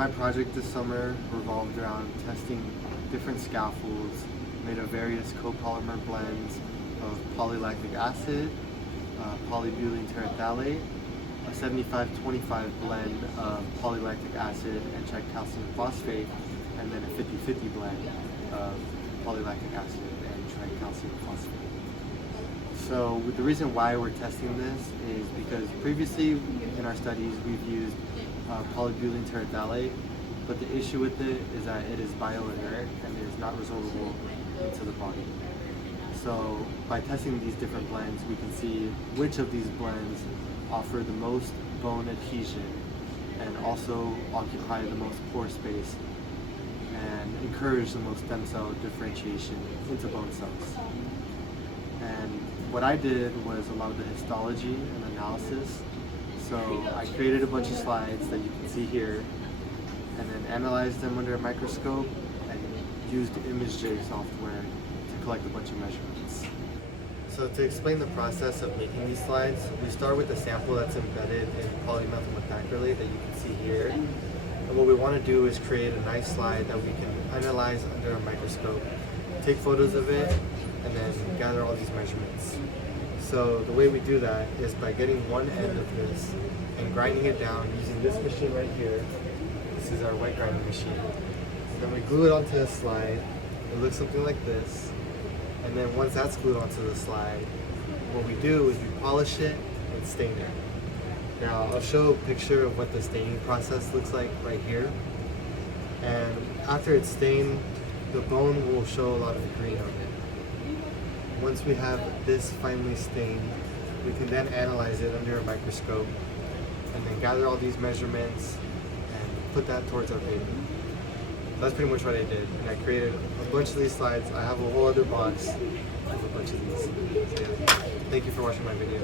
My project this summer revolved around testing different scaffolds made of various copolymer blends of polylactic acid, polybutylene terephthalate, a 75-25 blend of polylactic acid and tricalcium phosphate, and then a 50-50 blend of polylactic acid and tricalcium phosphate. So the reason why we're testing this is because previously in our studies we've used polybutylene terephthalate, but the issue with it is that it is bioinert and it is not resorbable into the body. So by testing these different blends, we can see which of these blends offer the most bone adhesion and also occupy the most pore space and encourage the most stem cell differentiation into bone cells. And what I did was a lot of the histology and analysis. So I created a bunch of slides that you can see here and then analyzed them under a microscope and used ImageJ software to collect a bunch of measurements. So to explain the process of making these slides, we start with a sample that's embedded in polymethyl methacrylate that you can see here. And what we want to do is create a nice slide that we can analyze under a microscope, take photos of it, and then gather all these measurements. So the way we do that is by getting one end of this and grinding it down using this machine right here. This is our wet grinding machine. And then we glue it onto the slide. It looks something like this. And then once that's glued onto the slide, what we do is we polish it and stain it. Now I'll show a picture of what the staining process looks like right here. And after it's stained, the bone will show a lot of green on it. Once we have this finely stained, we can then analyze it under a microscope and then gather all these measurements and put that towards our paper. That's pretty much what I did. And I created a bunch of these slides. I have a whole other box with a bunch of these. So yeah. Thank you for watching my video.